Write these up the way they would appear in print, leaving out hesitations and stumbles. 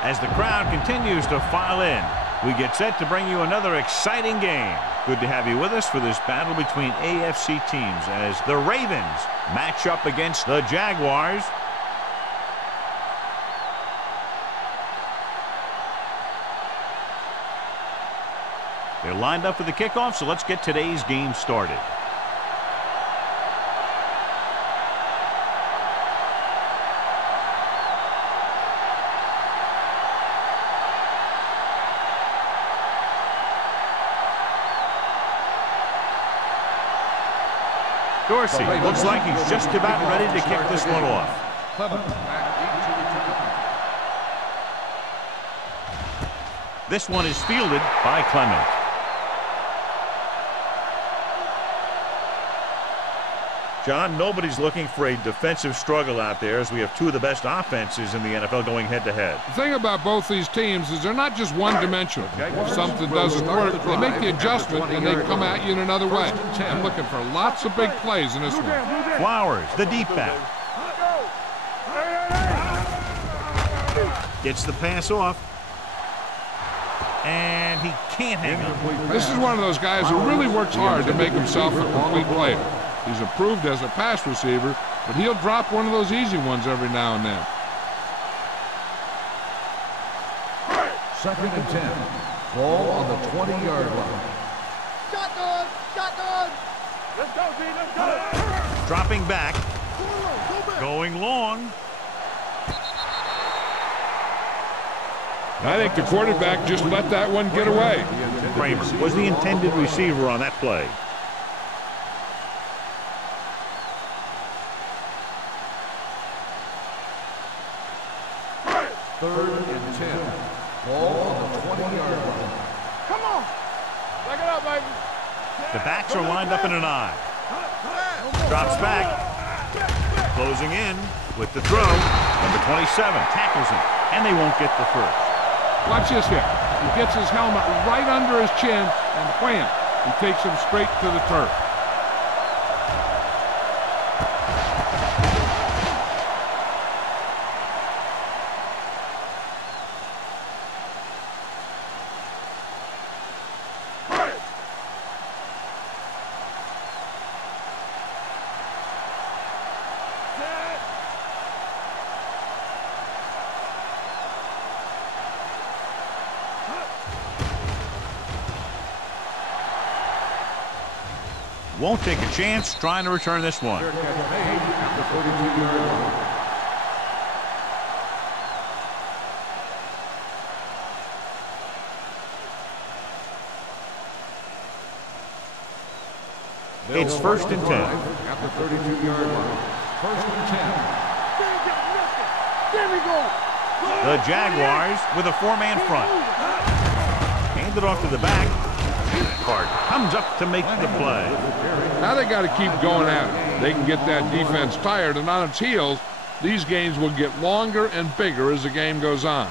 As the crowd continues to file in, we get set to bring you another exciting game. Good to have you with us for this battle between AFC teams as the Ravens match up against the Jaguars. They're lined up for the kickoff, so let's get today's game started. Dorsey looks like he's just about ready to kick this one off. This one is fielded by Clement. John, nobody's looking for a defensive struggle out there as we have two of the best offenses in the NFL going head-to-head. The thing about both these teams is they're not just one-dimensional. If something doesn't work, they make the adjustment and they come at you in another way. I'm looking for lots of big plays in this one. Flowers, the deep back. Gets the pass off. And he can't hang on. This is one of those guys who really works hard to make himself a complete player. He's improved as a pass receiver, but he'll drop one of those easy ones every now and then. 2nd and 10. Ball on the 20-yard line. Shotgun! Shotgun! Let's go, D. Let's go! Dropping back. Going long. I think the quarterback just let that one get away. Kramer was the intended receiver on that play. 3rd and 10. Ball on the 20-yard line. Come on! Back it up, baby. The backs are lined up in an I. Drops back. Closing in with the throw. Number 27 tackles him, and they won't get the first. Watch this here. He gets his helmet right under his chin, and wham! He takes him straight to the turf. Won't take a chance trying to return this one. It's 1st and 10. At the 32-yard line. 1st and 10. There we go! The Jaguars with a 4-man front. Handed off to the back. Card comes up to make the play. Now they got to keep going at it. They can get that defense tired and on its heels. These games will get longer and bigger as the game goes on.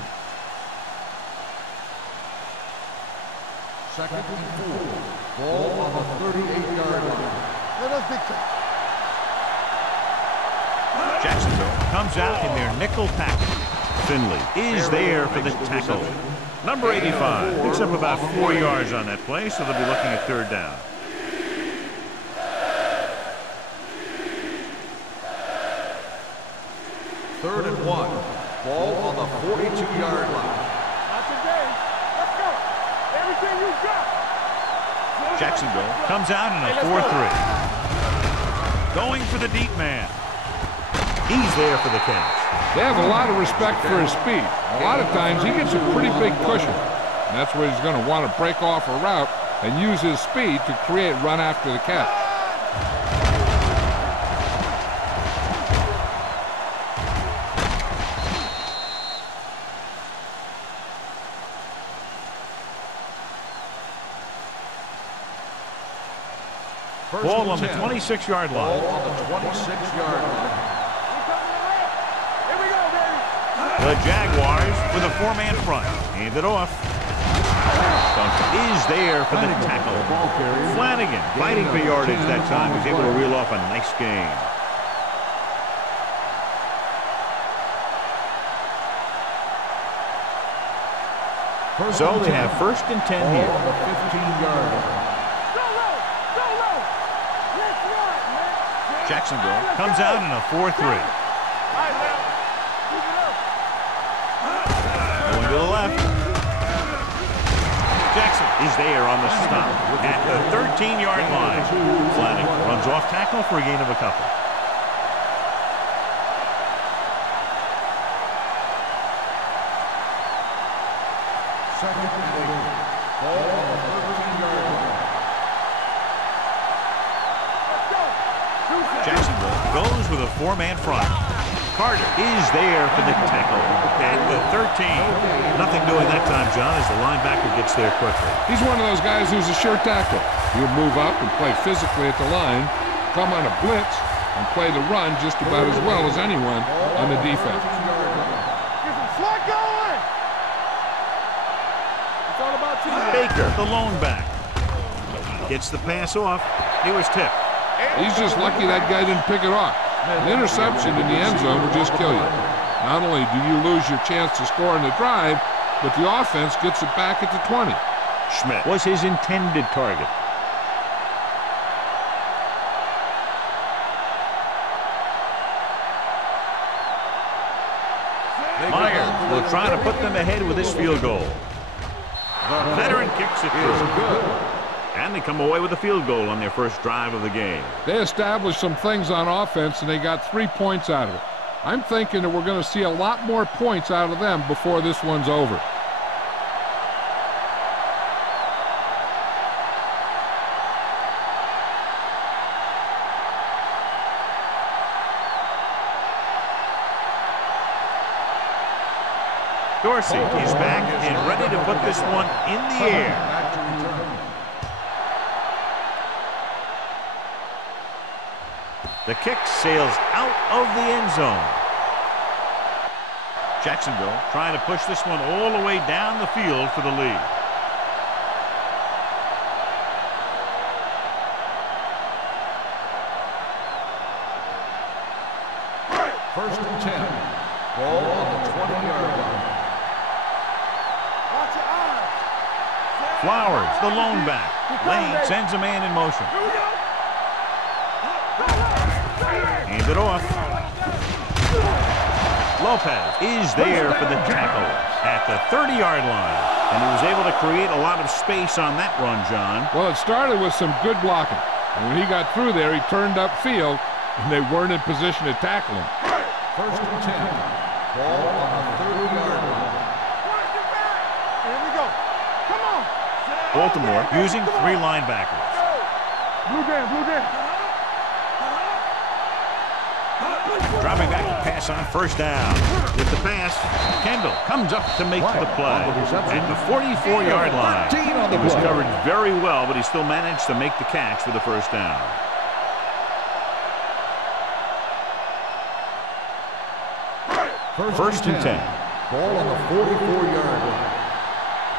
2nd and 4. Ball on the 38-yard line. Let us pick it. Jacksonville comes out in their nickel package. Finley is there for the tackle. Number 85 picks up about 4 yards on that play, so they'll be looking at 3rd down. Third and 1. Ball on the 42-yard line. Not today. Let's go. Everything you got. Jacksonville comes out in a 4-3. Going for the deep man. He's there for the catch. They have a lot of respect for his speed. A lot of times he gets a pretty big cushion. And that's where he's going to want to break off a route and use his speed to create run after the catch. Ball on the 26-yard line. Ball on the 26-yard line. Here we go, baby. The Jaguars with a 4-man front. Hand it off. Is there for the tackle. Flanagan fighting for yardage that time. He's able to reel off a nice gain. So they have 1st and 10 here. On the 15-yard line. Jacksonville comes out in a 4-3. Going to the left. Jackson is there on the stop at the 13-yard line. Flanning runs off tackle for a gain of a couple. Second and 8. Ball on the 13-yard line. Jacksonville goes with a 4-man front. Carter is there for the tackle at the 13. Nothing doing that time, John, as the linebacker gets there quickly. He's one of those guys who's a sure tackle. He'll move up and play physically at the line, come on a blitz, and play the run just about as well as anyone on the defense. Baker, the lone back, gets the pass off. He was tipped. He's just lucky that guy didn't pick it off. An interception in the end zone will just kill you. Not only do you lose your chance to score in the drive, but the offense gets it back at the 20. Schmidt was his intended target. Meyer will try to put them ahead with this field goal. The veteran kicks it through. And they come away with a field goal on their first drive of the game. They established some things on offense, and they got 3 points out of it. I'm thinking that we're going to see a lot more points out of them before this one's over. Dorsey is back and ready to put this one in the air. The kick sails out of the end zone. Jacksonville trying to push this one all the way down the field for the lead. First and 10. Ball on the 20-yard line. Flowers, the lone back. Lane sends a man in motion. Hands it off. Lopez is there for the tackle at the 30-yard line. And he was able to create a lot of space on that run, John. Well, it started with some good blocking. And when he got through there, he turned upfield, and they weren't in position to tackle him. First and 10. Ball on the 30-yard line. Here we go. Come on. Baltimore using 3 linebackers. Blue down. Dropping back to pass on first down. With the pass, Kendall comes up to make the play. At the 44-yard line. He was covered very well, but he still managed to make the catch for the first down. First and 10. Ball on the 44-yard line.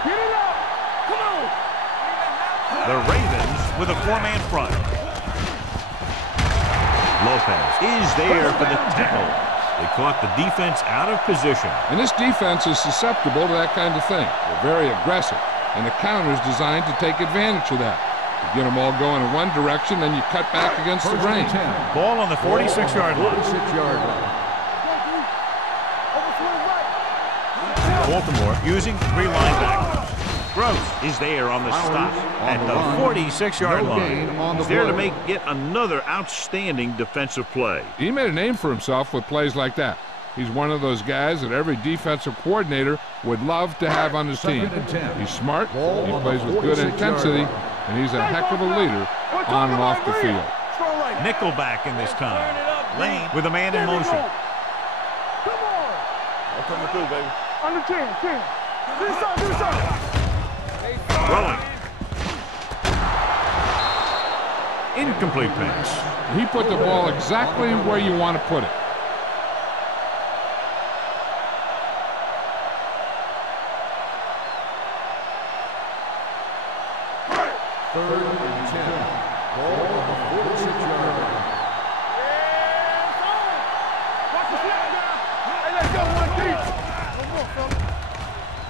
Get it up. Come on. The Ravens with a 4-man front. Lopez is there for the tackle. They caught the defense out of position. And this defense is susceptible to that kind of thing. They're very aggressive, and the counter is designed to take advantage of that. You get them all going in one direction, then you cut back against the grain. Ball on the 46-yard line. 46-yard line. Baltimore using 3 linebackers. Gross is there on the stop at the 46-yard line. He's there to make yet another outstanding defensive play. He made a name for himself with plays like that. He's one of those guys that every defensive coordinator would love to have on his team. He's smart, he plays with good intensity, and he's a heck of a leader on and off the field. Nickelback in this time. Lane with a man in motion. Come on. I'm coming through, baby. Under 10. Do something. Throwing. Incomplete pass. He put the ball exactly where you want to put it. Third and 10. Ball on the 46-yard line. Watch the flag down. Hey, let's go. One deep.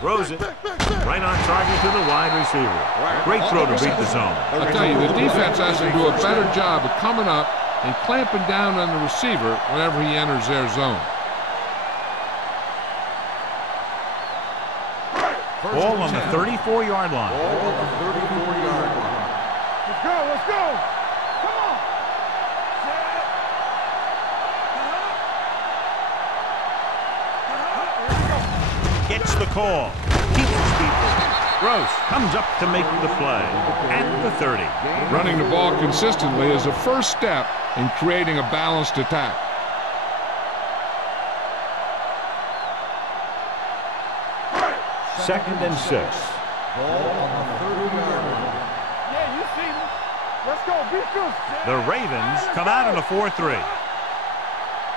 Throws it right on target to the wide receiver. Great throw to beat the zone. I'll tell you, the defense has to do a better job of coming up and clamping down on the receiver whenever he enters their zone. Ball on the 34-yard line. Ball on the 34-yard line. Let's go, let's go. Come on. Gets the call. Keeps his people. Gross comes up to make the play at the 30. Running the ball consistently is a first step in creating a balanced attack. Second and 6. Ball on the 30-yard line. Yeah, you see me. Let's go, be good. The Ravens come out in a 4-3.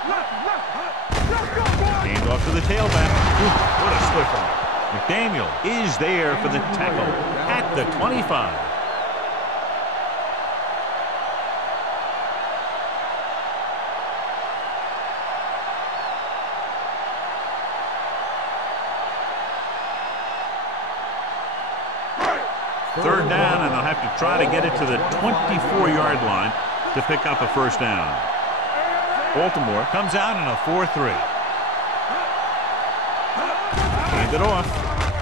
Let's go, boy. Hand off to the tailback. Ooh, what a swift one. McDaniel is there for the tackle at the 25. Third down, and they'll have to try to get it to the 24-yard line to pick up a first down. Baltimore comes out in a 4-3. Hand it off.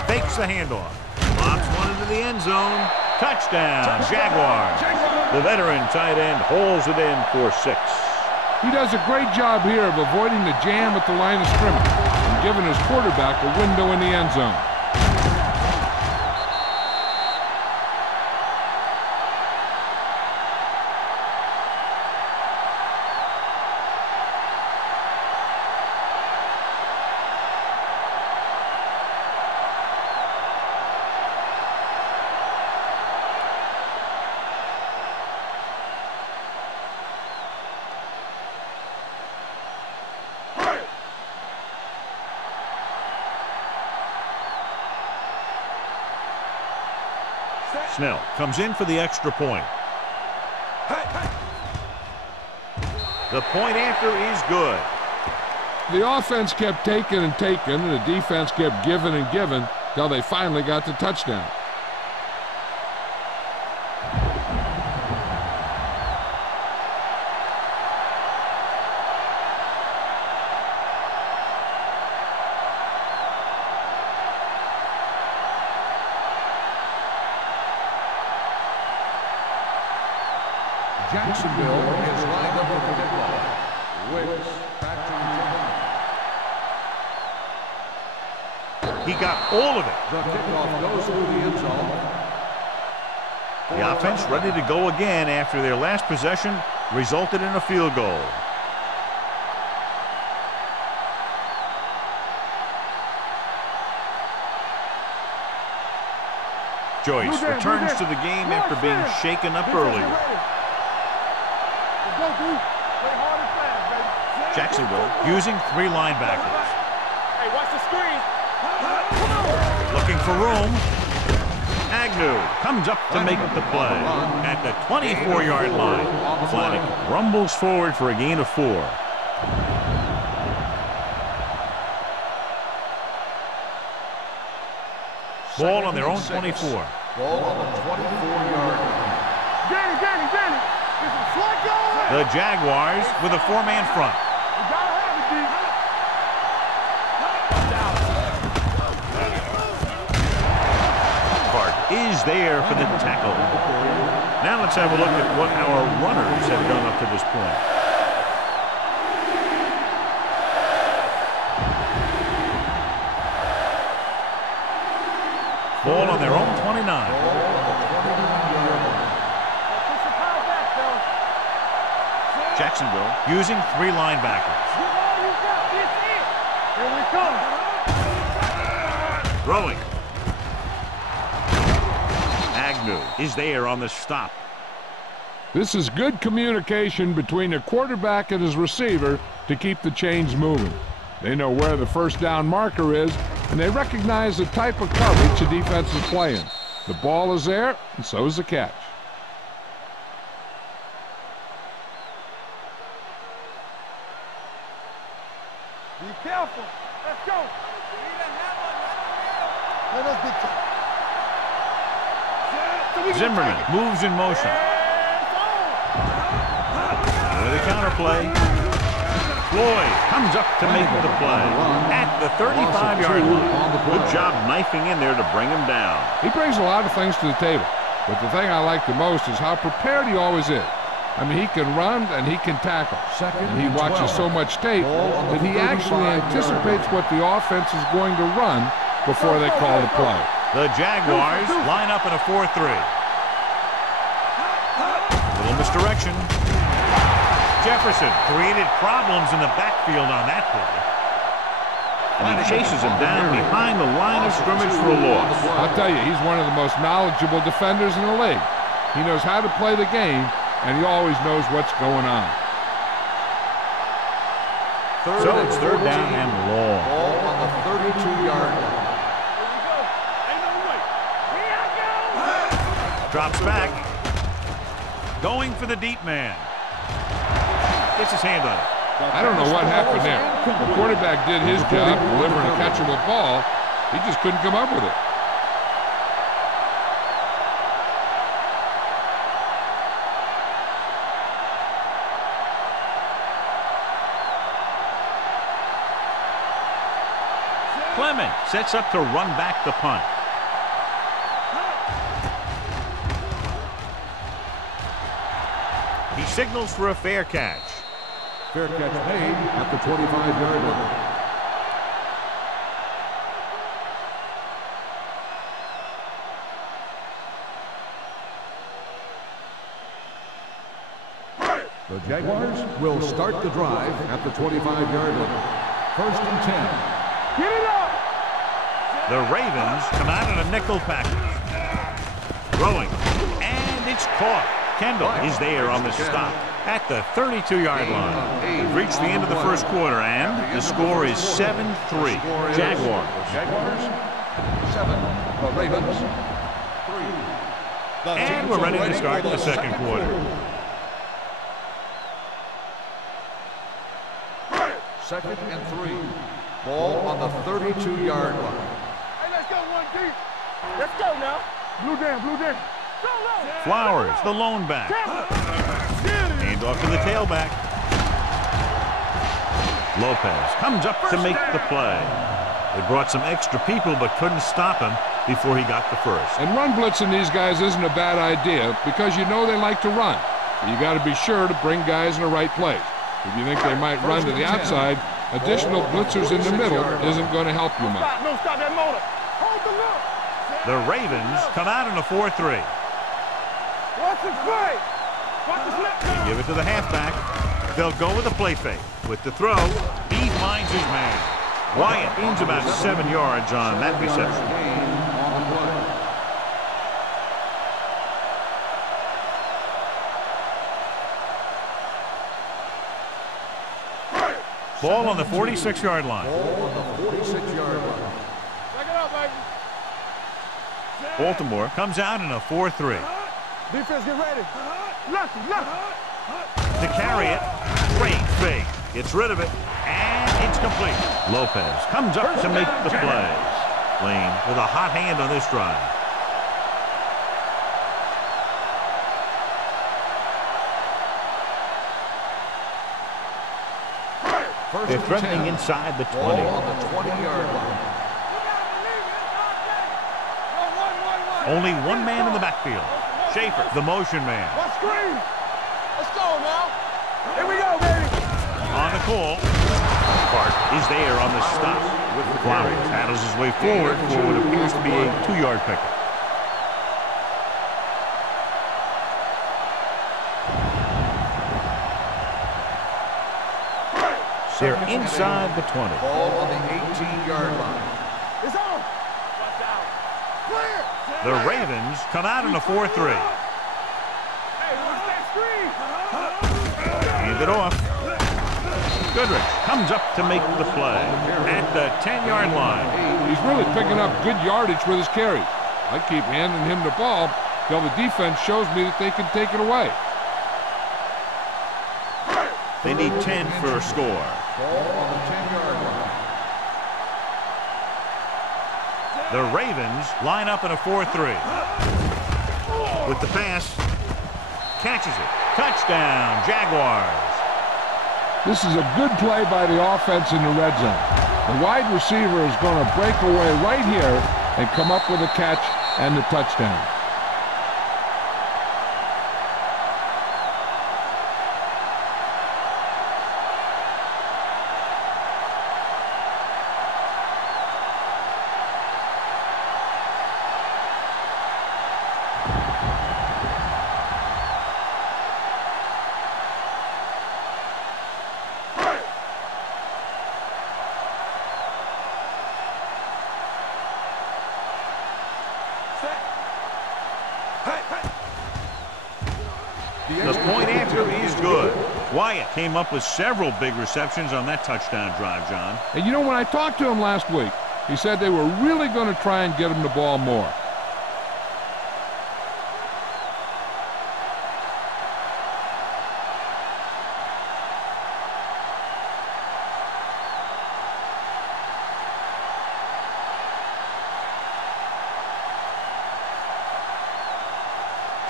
Fakes the handoff. Lobs one into the end zone. Touchdown, Jaguars. The veteran tight end holds it in for 6. He does a great job here of avoiding the jam at the line of scrimmage and giving his quarterback a window in the end zone. Snell comes in for the extra point. The point after is good. The offense kept taking and taking, and the defense kept giving and giving till they finally got the touchdown. Jacksonville is lined up for the kickoff. Wicks back to return. He got all of it. The kickoff goes through the end zone. The offense ready to go again after their last possession resulted in a field goal. Joyce returns to the game after being shaken up earlier. Jacksonville using 3 linebackers. Hey, watch the screen. Looking for room. Agnew comes up to make the play at the 24-yard line. Flanagan rumbles forward for a gain of 4. Ball on their own 24. Ball on the 24-yard line. Danny. This is Flacco. The Jaguars with a 4-man front. You gotta have it, D. Card is there for the tackle. Now let's have a look at what our runners have done up to this point. Ball on their own 29. Jacksonville using 3 linebackers. Here we come. Throwing. Agnew is there on the stop. This is good communication between the quarterback and his receiver to keep the chains moving. They know where the first down marker is, and they recognize the type of coverage the defense is playing. The ball is there, and so is the catch. Be careful. Let's go. Zimmerman moves in motion. With a counterplay. Floyd comes up to make the play at the 35-yard line. Good job knifing in there to bring him down. He brings a lot of things to the table, but the thing I like the most is how prepared he always is. I mean, he can run and he can tackle. And he watches so much tape that he actually anticipates what the offense is going to run before they call the play. The Jaguars line up in a 4-3. Little misdirection. Jefferson created problems in the backfield on that play. And he chases him down behind the line of scrimmage for a loss. I'll tell you, he's one of the most knowledgeable defenders in the league. He knows how to play the game, and he always knows what's going on. So it's third down and long. Ball on the 32-yard line. Drops back. Going for the deep man. Gets his hand on it. I don't know what happened there. The quarterback did his job, delivering a catchable ball. He just couldn't come up with it. Clement sets up to run back the punt. He signals for a fair catch. Fair catch made at the 25-yard line. The Jaguars will start the drive at the 25-yard line. 1st and 10. Get it up! The Ravens come out in a nickel package. Throwing. And it's caught. Kendall is there on the stop at the 32-yard line. We've reached the end of the first quarter, and the score is 7-3. Jaguars. Jaguars 7. The Ravens 3. And we're ready to start the second quarter. 2nd and 3. Ball on the 32-yard line. Hey, let's go one deep. Let's go now. Blue down, blue down. Flowers, the lone back. Hand off to the tailback. Lopez comes up to make the play. They brought some extra people but couldn't stop him before he got the first. And run blitzing these guys isn't a bad idea because you know they like to run. You got to be sure to bring guys in the right place. If you think they might run to the outside, additional blitzers in the middle isn't going to help you much. No, stop that motor. Hold the look. The Ravens come out in a 4-3. Watch the play. Watch the snap. Give it to the halfback. They'll go with a play fake. With the throw, he finds his man. Wyatt gains about 7 yards on that reception. Ball on the 46-yard line. Ball on the 46-yard line. Check it out, baby. Baltimore comes out in a 4-3. Defense, get ready. Lucky. To carry it, great fake. Gets rid of it, and it's complete. Lopez comes up to make the play. Lane with a hot hand on this drive. They're threatening inside the 20. Ball on the 20-yard line. Only one man in the backfield. Schaefer, the motion man. What screen? Let's go now. Here we go, baby. On the call. Hart is there on the stop. Flowers paddles his way forward for what appears to be a 2-yard pickup. They're inside the 20. Ball on the 18-yard line. It's on. Watch out. Clear. The Ravens come out in a 4-3. Hey, what's that screen? Hand it off. Goodrich comes up to make the play at the 10-yard line. He's really picking up good yardage with his carries. I keep handing him the ball till the defense shows me that they can take it away. They need 10 for a score. Ball on the 10-yard line. The Ravens line up in a 4-3. With the pass, catches it. Touchdown, Jaguars. This is a good play by the offense in the red zone. The wide receiver is going to break away right here and come up with a catch and the touchdown. The point after is good. Wyatt came up with several big receptions on that touchdown drive, John. And you know, when I talked to him last week, he said they were really going to try and get him the ball more.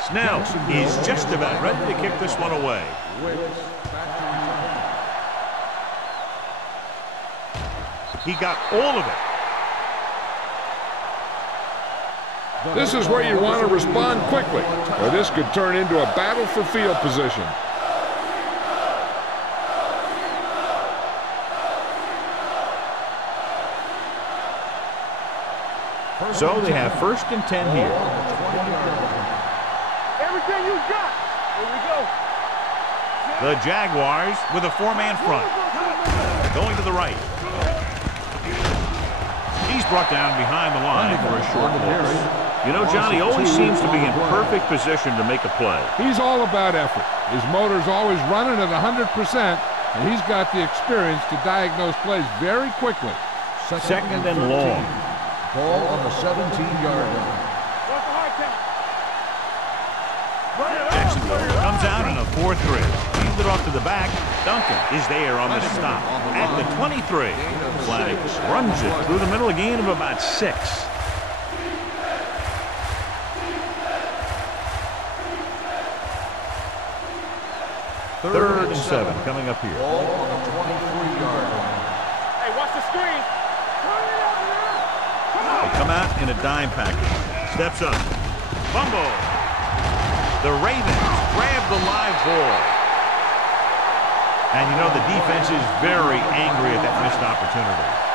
Snell is just about ready to kick this one away. He got all of it. This is where you want to respond quickly, or this could turn into a battle for field position. So they have 1st and 10 here. Everything you got. Here we go. The Jaguars with a 4-man front. Going to the right. He's brought down behind the line for a short loss. You know, John, he always seems to be in perfect position to make a play. He's all about effort. His motor's always running at 100%, and he's got the experience to diagnose plays very quickly. Second and long. Ball on the 17-yard line. Jacksonville comes out in a 4-3. Feeds it off to the back. Duncan is there on the stop at the 23. Flags runs it through the middle, a gain of about 6. Third and 7 coming up here. Ball on the 23-yard line. Hey, watch the screen. They come out in a dime package. Steps up. Fumble. The Ravens grab the live ball. And you know the defense is very angry at that missed opportunity.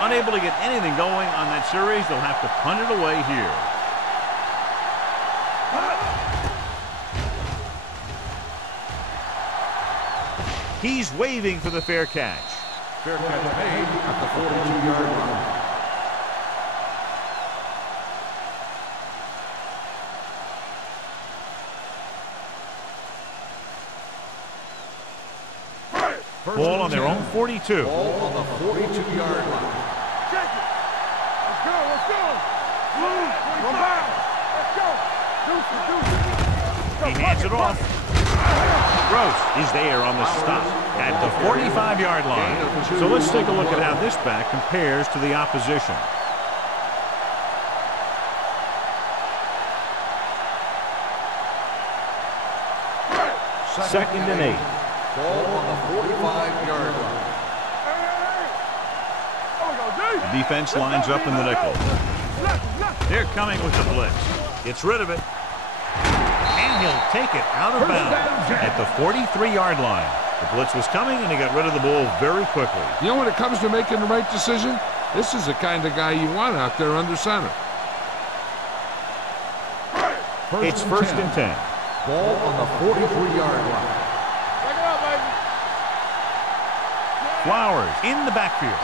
Unable to get anything going on that series, they'll have to punt it away here. He's waving for the fair catch. Fair catch made at the 42-yard line. Ball on their own 42. Ball on the 42-yard line. Check it. Let's go. Let's go. Move. Come back. Let's go. Deuce. He hands it off. Gross is there on the stop at the 45-yard line. So let's take a look at how this back compares to the opposition. Second and 8. Ball on the 45-yard line. The defense lines up in the nickel. They're coming with the blitz. Gets rid of it. And he'll take it out of bounds at the 43-yard line. The blitz was coming, and he got rid of the ball very quickly. You know, when it comes to making the right decision, this is the kind of guy you want out there under center. It's first and 10. Ball on the 43-yard line. Take it up, baby. Flowers in the backfield.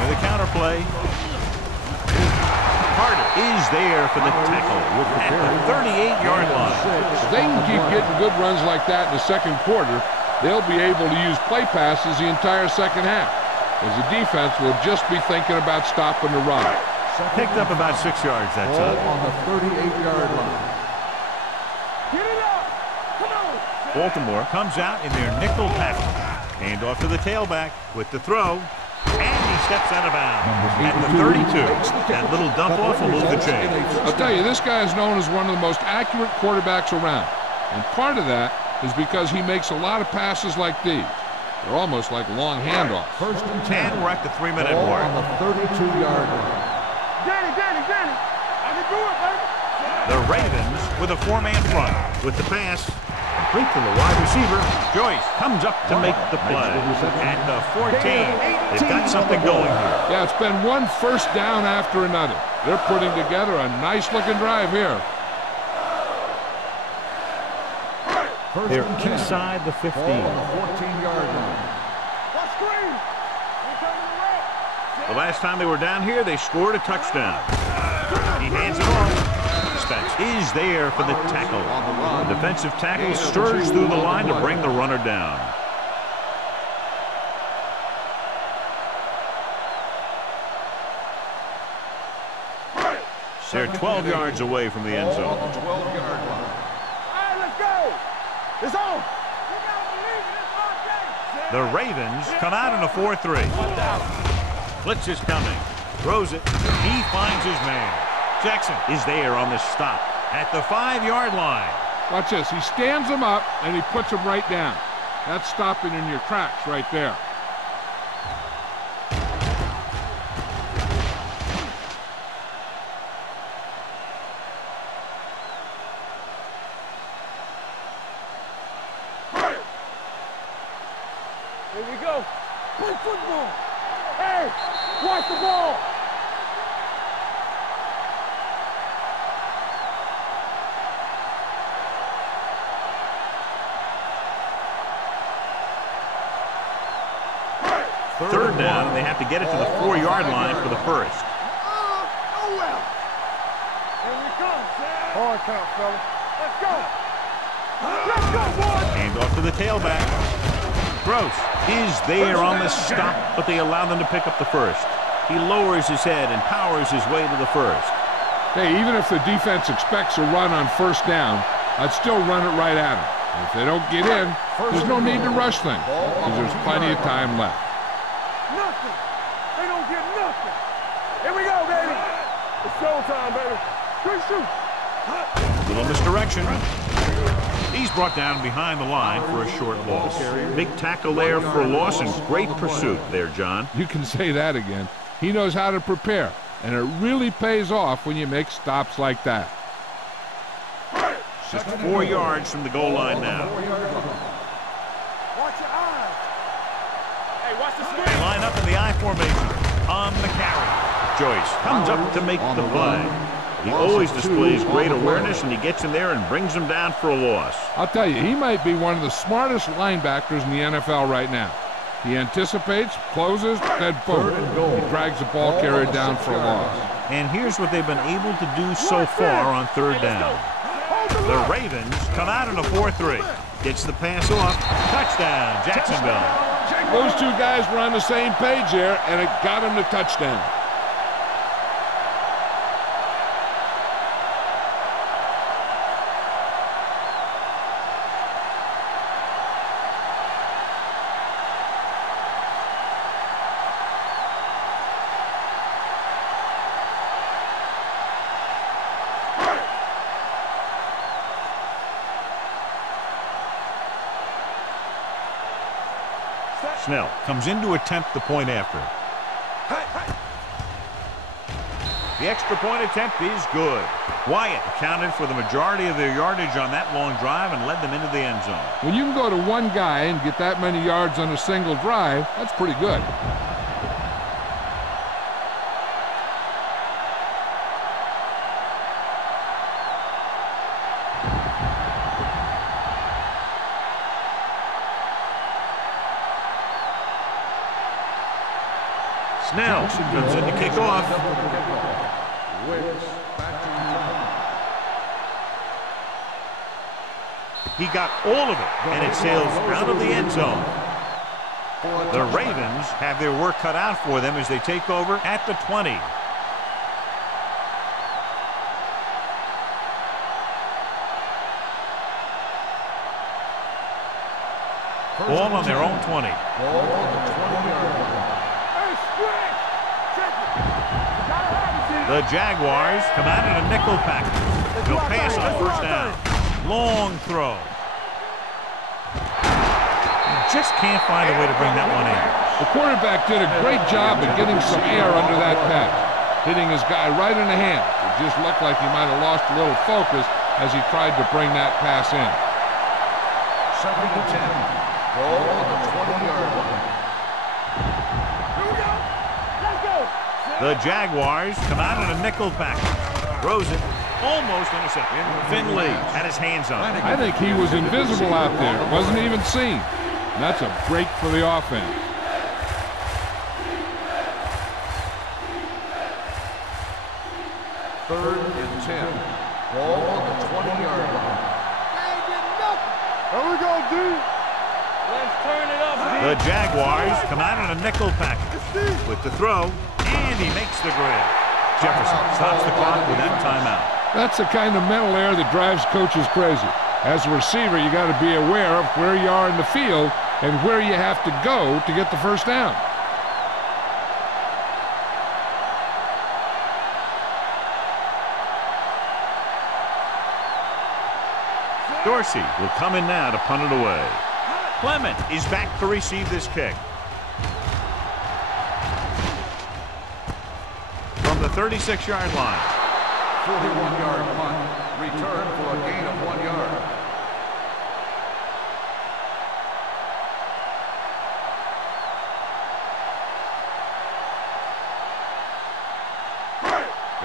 With a counter play. Carter is there for the tackle at the 38-yard line. If they can keep getting good runs like that in the second quarter, they'll be able to use play passes the entire second half, as the defense will just be thinking about stopping the run. Picked up about 6 yards that Ball time. on the 38-yard line. Get it up. Come on. Baltimore comes out in their nickel package. Hand off to the tailback with the throw. And he steps out of bounds at the 32. That little dump off will move the chain. I'll tell you, this guy is known as one of the most accurate quarterbacks around. And part of that is because he makes a lot of passes like these. They're almost like long handoffs. First and 10. And we're at the 3-minute Ball mark. on the 32-yard line. Danny. I can do it, baby. The Ravens with a 4-man front. With the pass, complete to the wide receiver. Joyce comes up to make the play. At the 14. They've got something going here. Yeah, it's been one first down after another. They're putting together a nice-looking drive here. They're inside the 15. Ball on the 14-yard line. What screen? We coming to red. The last time they were down here, they scored a touchdown. He hands it off. Specs is there for the tackle. The defensive tackle stirs through the line to bring the runner down. They're 12 yards away from the end zone. Ball on the 12-yard line. All right, let's go. It's on. You gotta believe it. It's our game. The Ravens come out in a 4-3. Blitz is coming. Throws it. He finds his man. Jackson is there on the stop at the 5-yard line. Watch this. He stands him up, and he puts him right down. That's stopping in your tracks right there. Here we go. Play football. Hey, watch the ball. Third down, and they have to get it to the 4-yard line for the first. Oh, well. Here we come, Sam. Hard count, fella. Let's go. Let's go, boys. Hand off to the tailback. Gross is there on the stop, but they allow them to pick up the first. He lowers his head and powers his way to the first. Hey, even if the defense expects a run on first down, I'd still run it right at them. And if they don't get in, there's no need to rush things, because there's plenty of time left. Nothing. They don't get nothing. Here we go, baby. It's showtime, baby. Good shoot. Little misdirection. He's brought down behind the line for a short loss. Big tackle there for a loss and great pursuit there, John. You can say that again. He knows how to prepare, and it really pays off when you make stops like that. Just 4 yards from the goal line now. Watch your eyes. Hey, watch the They screen. line up in the I formation on the carry. Joyce comes up to make the play. He always displays great awareness, and he gets in there and brings him down for a loss. I'll tell you, he might be one of the smartest linebackers in the NFL right now. He anticipates, closes, then boom, he drags the ball carrier down for a loss. And here's what they've been able to do so far on third down. The Ravens come out in a 4-3. Gets the pass off. Touchdown, Jacksonville. Those two guys were on the same page there, and it got him the touchdown. Snell comes in to attempt the point after. The extra point attempt is good. Wyatt accounted for the majority of their yardage on that long drive and led them into the end zone. When you can go to one guy and get that many yards on a single drive, that's pretty good. Snell comes in to kick off. He got all of it, and it sails out of the end zone. The Ravens have their work cut out for them as they take over at the 20. Ball on their own 20. Ball on the 20-yard line. The Jaguars come out in a nickel package. They'll pass on first down. Long throw. Just can't find a way to bring that one in. The quarterback did a great job of getting some air under that pass, hitting his guy right in the hand. It just looked like he might have lost a little focus as he tried to bring that pass in. 2nd and 10. Ball on the 20-yard line. The Jaguars come out in a nickel package. Throws it. Almost intercepted. Finley had his hands on it. I think he was invisible out there. Wasn't even seen. And that's a break for the offense. Third and 10. Ball on the 20-yard line. There we go, D. Let's turn it up, D. The Jaguars come out in a nickel package with the throw, and he makes the grab. Jefferson stops the clock with that timeout. That's the kind of mental error that drives coaches crazy. As a receiver, you got to be aware of where you are in the field and where you have to go to get the first down. Dorsey will come in now to punt it away. Clement is back to receive this kick. From the 36-yard line. 41-yard punt. Return for a gain of 1 yard.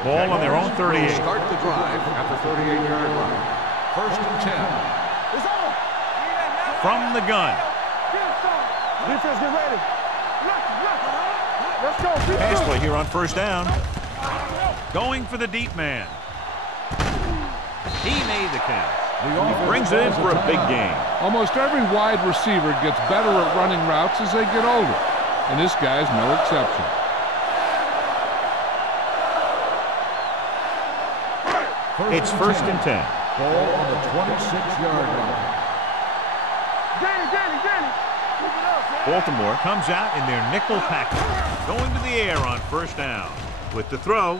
Ball on their own 38. Start the drive at the 38-yard line. 1st and 10. From the gun. Defense, get ready. Let's go. Pass play here on first down. Going for the deep man. He made the catch. He brings it in for a big gain. Almost every wide receiver gets better at running routes as they get older, and this guy's no exception. It's 1st and 10. Ball on the 26-yard line. Baltimore comes out in their nickel package, going to the air on first down. With the throw,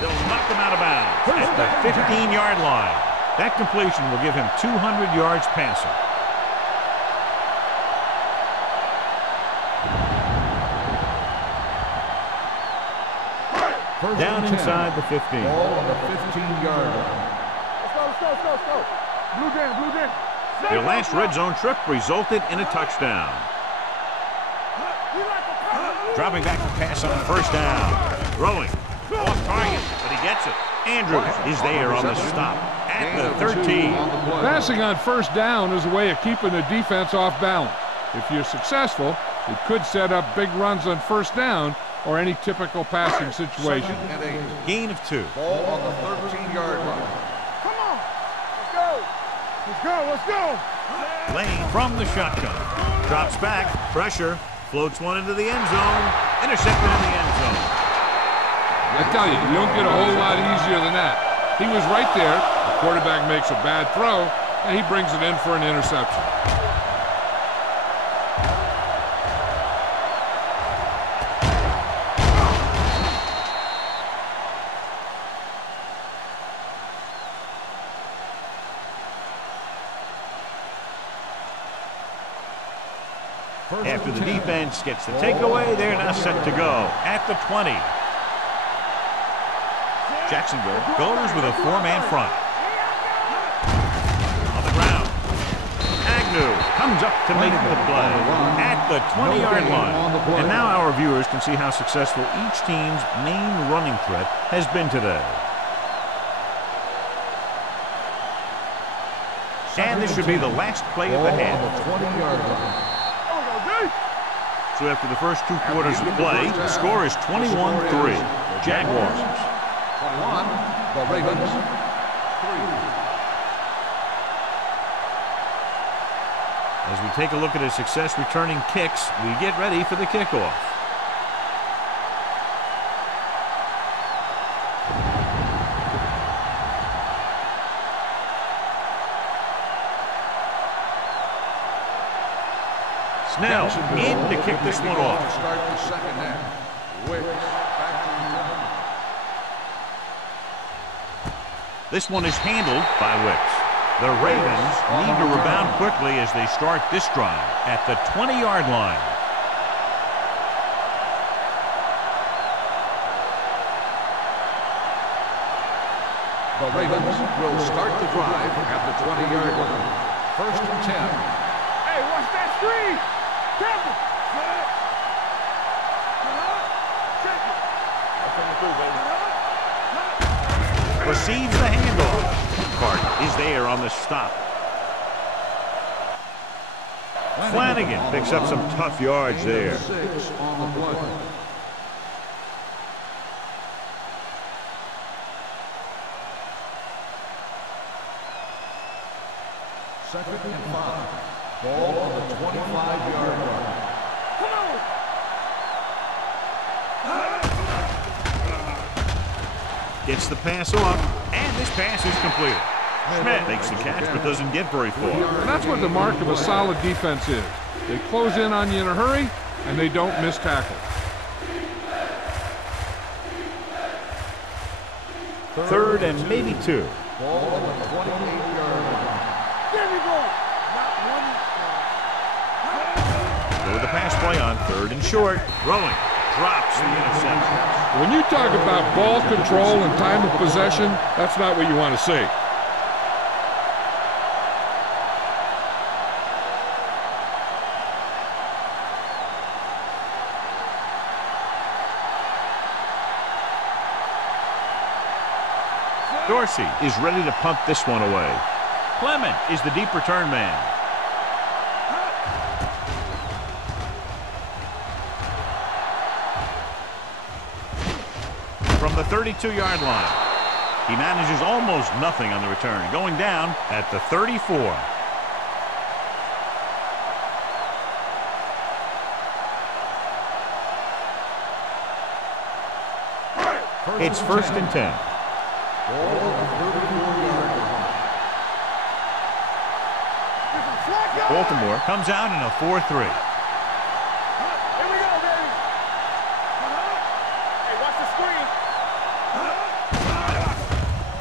they'll knock him out of bounds at the 15-yard line. That completion will give him 200 yards passing. Down inside the 15. Ball on the 15-yard line. Let's go. Blue down. Their last red zone trip resulted in a touchdown. Dropping back to pass on first down. Throwing. Off target, but he gets it. Andrews is there on the stop at the 13. Passing on first down is a way of keeping the defense off balance. If you're successful, it could set up big runs on first down or any typical passing situation. Gain of 2. Ball on the 13-yard line. Come on. Let's go. Lane from the shotgun. Drops back. Pressure. Floats one into the end zone. Intercepted in the end zone. I tell you, you don't get a whole lot easier than that. He was right there. The quarterback makes a bad throw, and he brings it in for an interception. After the defense gets the takeaway, they're now set to go at the 20. Jacksonville goes with a 4-man front. On the ground. Agnew comes up to make the play at the 20-yard line. And now our viewers can see how successful each team's main running threat has been today. And this should be the last play of the half. So after the first 2 quarters of play, the score is 21-3. Jaguars. 21, the Ravens. 3. As we take a look at his success returning kicks, we get ready for the kickoff. Snell in to kick this one off. Start the second half. Wicks back to This one is handled by Wicks. The Ravens need to rebound quickly as they start this drive at the 20-yard line. The Ravens will start the drive at the 20-yard line. 1st and 10. Hey, watch that screen! Careful! Check it! I'm coming through, baby. Proceeds the handoff. Cart is there on the stop. Flanagan picks up some tough yards there. 6 on the play. Second and 5. Ball on the 25-yard line. Come on! Gets the pass off, and this pass is completed. Schmidt makes the catch but doesn't get very far. And that's what the mark of a solid defense is. They close in on you in a hurry, and they don't miss tackle. 3rd and maybe 2. Ball on the 28-yard line. There we go! Not one. Go with the pass play on 3rd and short. Throwing. Drops the interception. When you talk about ball control and time of possession, that's not what you want to see. Dorsey is ready to punt this one away. Clement is the deep return man. From the 32-yard line. He manages almost nothing on the return, going down at the 34. It's 1st and 10. Ball on the 34-yard line. Baltimore comes out in a 4-3. Here we go, baby! Hey, watch the screen!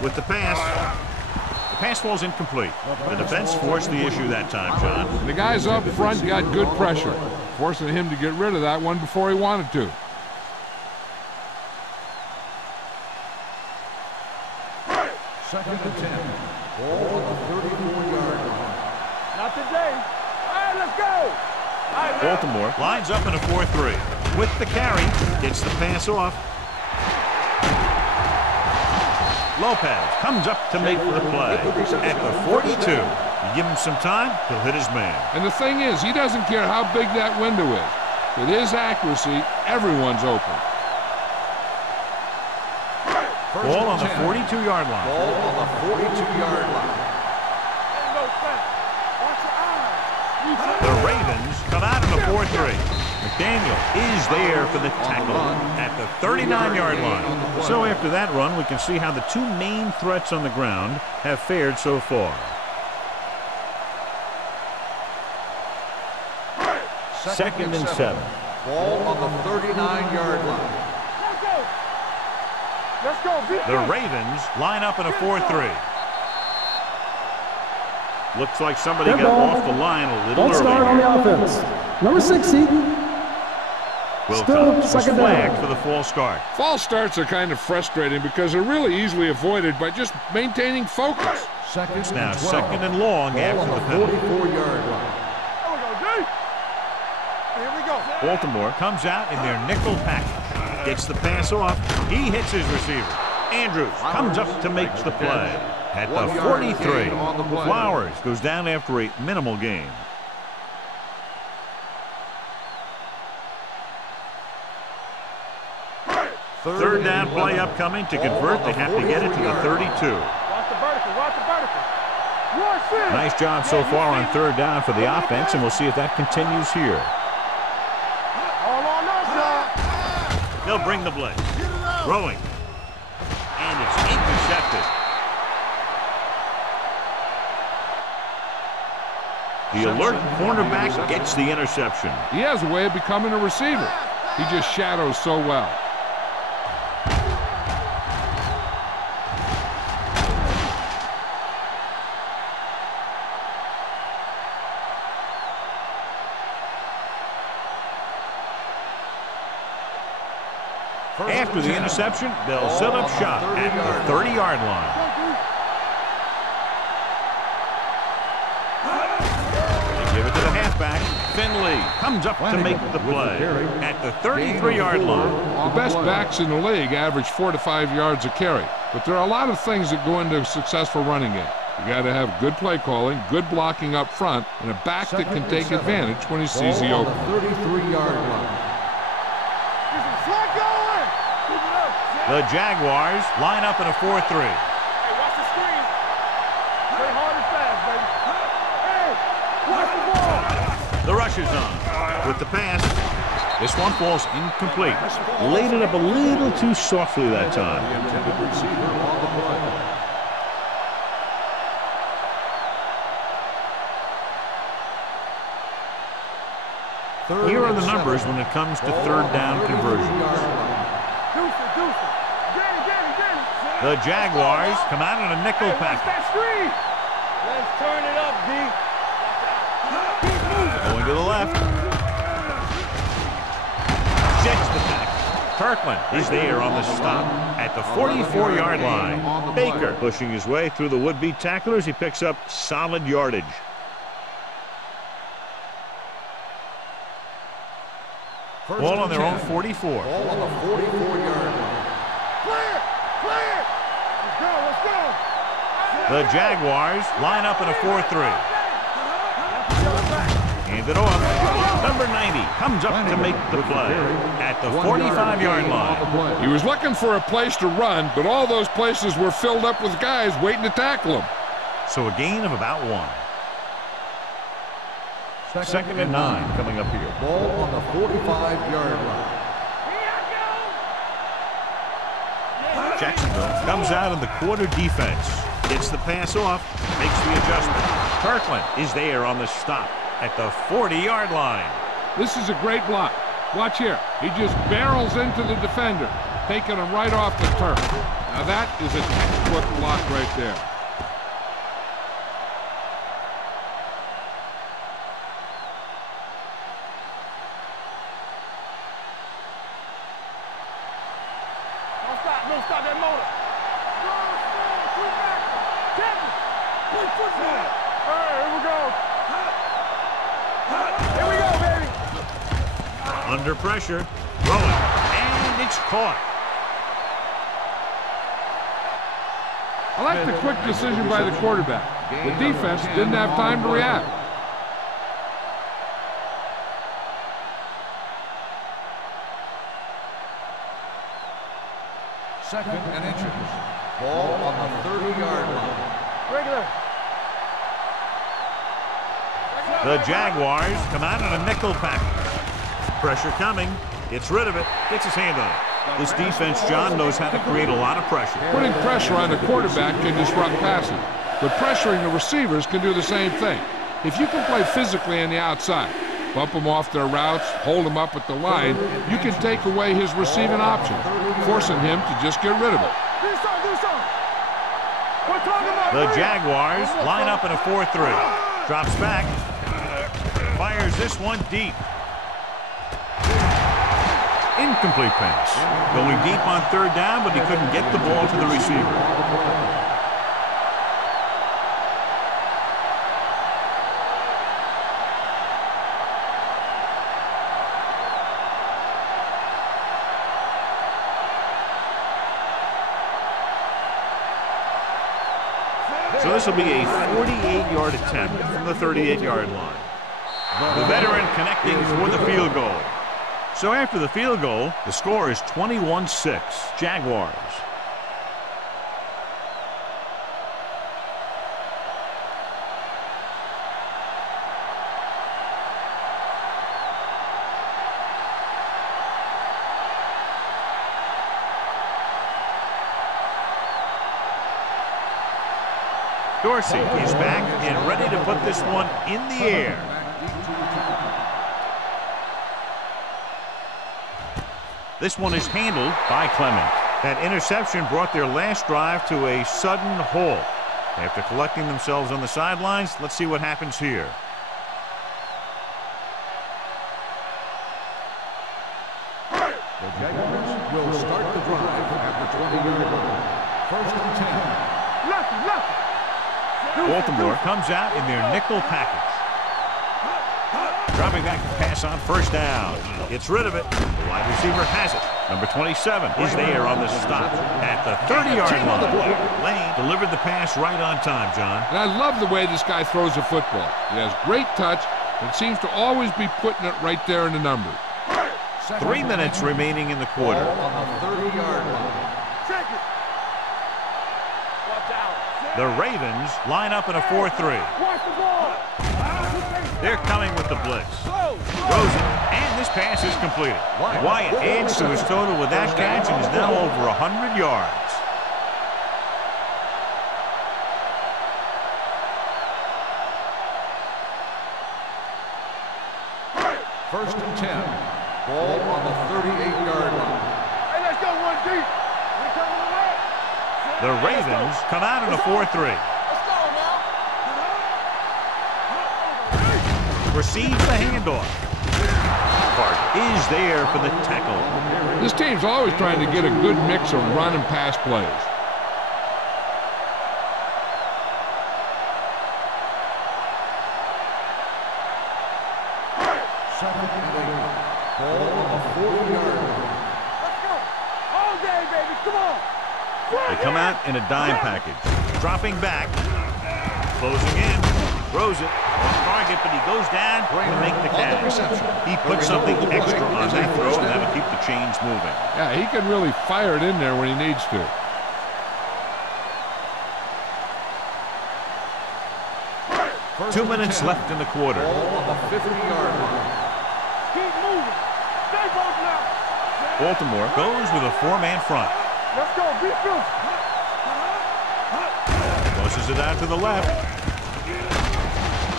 With the pass falls incomplete. The defense forced the issue that time, John. The guys up front got good pressure, forcing him to get rid of that one before he wanted to. Second and 10. Ball on the 34-yard line. Not today. All right, let's go! All right, Baltimore lines up in a 4-3. With the carry, gets the pass off. Lopez comes up to make the play. At the 42, you give him some time, he'll hit his man. And the thing is, he doesn't care how big that window is. With his accuracy, everyone's open. Ball on the 42-yard line. Ball on the 42-yard line. Ain't no thing. Watch your eyes. The Ravens come out in a 4-3. McDaniel is there for the tackle at the 39-yard line. So after that run, we can see how the 2 main threats on the ground have fared so far. Second and 7. Ball on the 39-yard line. Let's go! Let's go, The Ravens line up in a 4-3. Looks like somebody got off the line a little Don't start on early. the offense. Number 60. Wilcox was flagged for the false start. False starts are kind of frustrating because they're really easily avoided by just maintaining focus. It's now 2nd and long after the penalty. 44-yard line. Here we go. Baltimore comes out in their nickel package. Gets the pass off. He hits his receiver. Andrews comes up to make the play. At the 43, Flowers goes down after a minimal gain. Third down play upcoming. To convert, they have to get it to the 32. Watch the vertical. Watch the vertical. Nice job so far on third down for the offense, and we'll see if that continues here. All on that side. They'll bring the blitz. Throwing. And it's intercepted. The alert cornerback gets the interception. He has a way of becoming a receiver. He just shadows so well. After the interception, they'll set up shop at the 30-yard line. They give it to the halfback. Finley comes up to make the play at the 33-yard line. The best backs in the league average 4 to 5 yards a carry, but there are a lot of things that go into a successful running game. You got to have good play calling, good blocking up front, and a back that can take advantage when he sees the open. 33-yard line. The Jaguars line up in a 4-3. Hey, watch the screen. Play hard and fast, baby. Hey, watch the ball. The rush is on. With the pass, this one falls incomplete. Laid it up a little too softly that time. The intended receiver on the play. Here are the numbers when it comes to third down conversions. The Jaguars come out in a nickel package. Let's turn it up, D. Going to the left. Jets the pack. Kirkland is there on the stop at the 44-yard line. Baker pushing his way through the would-be tacklers. He picks up solid yardage. Ball on their own 44. Ball on the 44-yard line. Clear! Clear! Let's go! The Jaguars line up in a 4-3. Hand it off. Number 90 comes up to make the play at the 45-yard line. He was looking for a place to run, but all those places were filled up with guys waiting to tackle him. So a gain of about 1. 2nd and 9 coming up here. Ball on the 45-yard line. Jacksonville comes out in the quarter defense. Gets the pass off. Makes the adjustment. Kirkland is there on the stop at the 40-yard line. This is a great block. Watch here. He just barrels into the defender, taking him right off the turf. Now that is a textbook block right there. Don't stop that motor. Here we go, baby. Under pressure, throwing, and it's caught. I like the quick decision by the quarterback. The defense didn't have time to react. Second and inches. Ball on the 30-yard line. Regular. The Jaguars come out in a nickel package. Pressure coming. Gets rid of it. Gets his hand on it. This defense, John, knows how to create a lot of pressure. Putting pressure on the quarterback can disrupt passing, but pressuring the receivers can do the same thing. If you can play physically on the outside, bump them off their routes, hold them up at the line, you can take away his receiving option, forcing him to just get rid of it. The Jaguars line up in a 4-3. Drops back. Fires this one deep. Incomplete pass. Going deep on third down, but he couldn't get the ball to the receiver. So this will be a 48-yard attempt from the 38-yard line. The veteran connecting for the field goal. So after the field goal, the score is 21-6, Jaguars. Dorsey is back and ready to put this one in the air. This one is handled by Clement. That interception brought their last drive to a sudden halt. After collecting themselves on the sidelines, let's see what happens here. The Jaguars will start the drive at the 20-yard line. First and 10. Left. Baltimore comes out in their nickel package. Dropping back to pass on first down. Gets rid of it. The wide receiver has it. Number 27 is there on the stop at the 30-yard line. Lane delivered the pass right on time, John. And I love the way this guy throws a football. He has great touch and seems to always be putting it right there in the numbers. 3 minutes remaining in the quarter. On the 30-yard line. Check it. Watch out. The Ravens line up in a 4-3. Watch the ball. They're coming with the blitz. Throws it, and this pass is completed. Wyatt adds to his total with that catch and is now over 100 yards. First and 10. Ball on the 38-yard line. Hey, let's go one deep. We're coming to the left. The Ravens come out in a 4-3. Let's go now. Receives the handoff. Park is there for the tackle. This team's always trying to get a good mix of run and pass plays. Second and 8. Ball on the 40-yard line. Let's go. All day, baby. Come on. They come out in a dime package. Dropping back. Closing in. Throws it. Off target, but he goes down to make the catch. He puts something extra on that throw, and that'll keep the chains moving. Yeah, he can really fire it in there when he needs to. First 2 and minutes 10. left in the quarter. Ball on the 50-yard line. Keep moving. Stay both now. Baltimore goes with a 4-man front. Let's go. Be physical. Pushes it out to the left.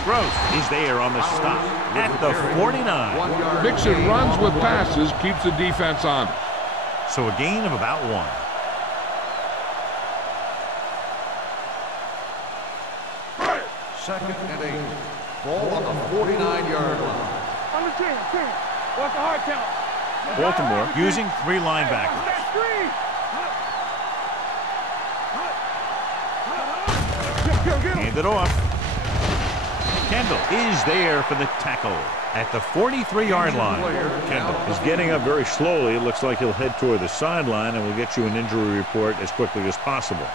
Gross is there on the stop at the 49. 1 yard. Mixing runs with passes keeps the defense honest. So a gain of about 1. Second and 8. Ball on the 49-yard line. On the 10. What's the hard count? Baltimore using 3 linebackers. That screen. Get him. Hand it off. Kendall is there for the tackle at the 43-yard line. Kendall is getting up very slowly. It looks like he'll head toward the sideline, and we'll get you an injury report as quickly as possible.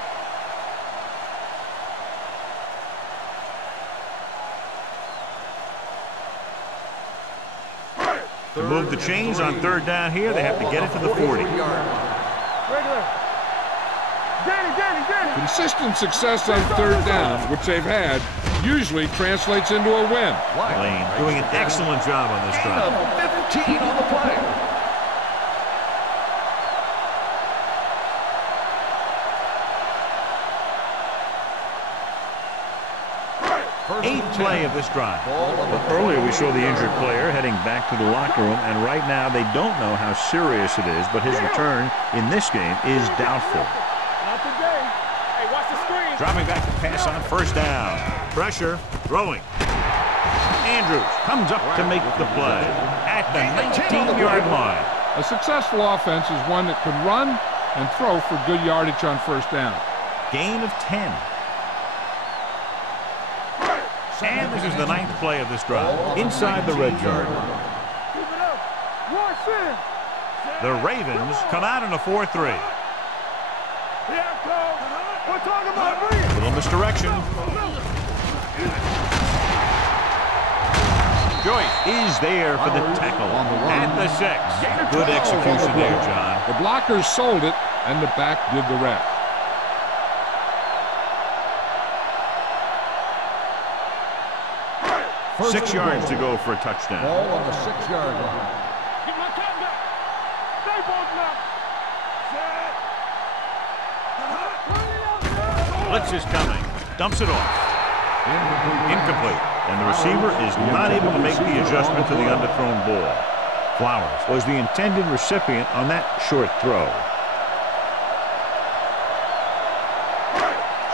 To move the chains on third down here, they have to get it to the 40. Regular. Danny. Consistent success on third down, which they've had, usually translates into a win. Lane doing an excellent job on this drive. 15 on the play. 8th play of this drive. Earlier we saw the injured player heading back to the locker room, and right now they don't know how serious it is, but his return in this game is doubtful. Not today. Hey, watch the screen. Dropping back to pass on first down. Pressure, throwing. Andrews comes up to make the play at the 19-yard line. A successful offense is one that can run and throw for good yardage on first down. Gain of 10. And this is the 9th play of this drive. Inside the red zone. Keep it up. Watch this. The Ravens come out in a 4-3. Here it comes. We're talking about me. Little misdirection. Joyce is there for the tackle at the 6. Good execution there, John. The blockers sold it, and the back did the rest. First 6 yards to goal. go for a touchdown. Ball on the 6-yard line. Get my cat back. Stay both now. Blitz is coming. Dumps it off. Incomplete. And the receiver is not able to make the adjustment to the underthrown ball. Flowers was the intended recipient on that short throw.